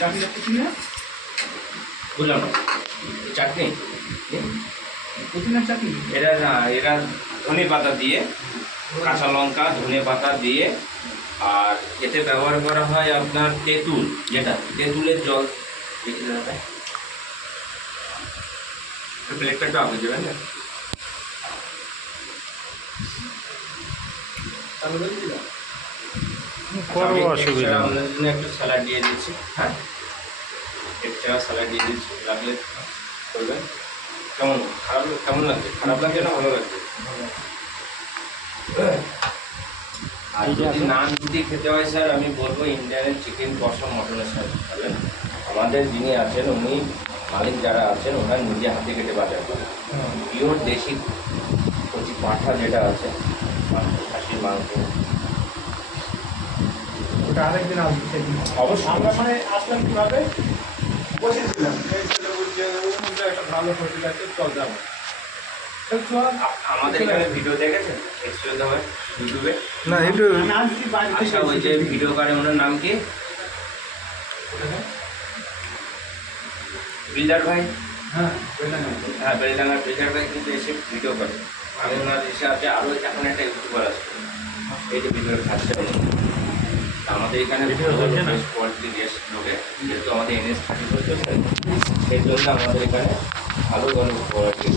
চাটনিটা পুদিনা বুঝলাম না চাটনি পুদিনার চাটনি এটা না, এটা ধনে পাতা দিয়ে, কাঁচা লঙ্কা ধনে পাতা দিয়ে, আর এতে ব্যবহার করা হয় আপনার তেঁতুল, যেটা তেঁতুলের জল। দেখি দাদা প্লেটটা একটু আগে দেবেন না? তাহলে দিলাম আমি এক্সট্রা আপনাদের জন্য একটু স্যালাড দিয়ে দিচ্ছি। হ্যাঁ, এক্সট্রা স্যালাড দিয়ে দিচ্ছি, লাগলে করবেন। কেমন লাগছে? খারাপ লাগছে না ভালো লাগছে? আর যদি নান রুটি খেতে হয় স্যার, আমি বলবো ইন্ডিয়ান চিকেন কষা মটনের সাথে খাবেন। আমাদের যিনি আছেন উনি মালিক যারা আছেন ওনার নিজে হাতে কেটে বাজার করেন, পিওর দেশি কচি পাঁঠা যেটা আছে মাংস, খাসির মাংস। ওটা আরেকদিন আসবে সেদিন। অবশ্যই আমরা মানে আসলাম কীভাবে বসেছিলাম, এই ছেলে বলছে ওর মধ্যে একটা ভালো হোটেল আছে, চল যাবো। আমাদের এখানে ভিডিও দেখেছেন এক্সপ্রেস হবে ইউটিউবে? না একটু আমি আসছি বাড়ি থেকে। আচ্ছা, ওই যে ভিডিও করে ওনার নাম কি? বিল্ডার ভাই। হ্যাঁ ওইটা না হ্যাঁ, বেলডাঙ্গার বিল্ডার ভাই কিন্তু এসে ভিডিও করে। আমি ওনার এসে আছে আরও এখন একটা ইউটিউবার আসছে, এই যে ভিডিওর খাচ্ছে উনি। আমাদের এখানে বেস্ট কোয়ালিটি গেস্ট লোকে, যেহেতু আমাদের NS30 করতেছে সেই জন্য আমাদের এখানে ভালো কোয়ালিটি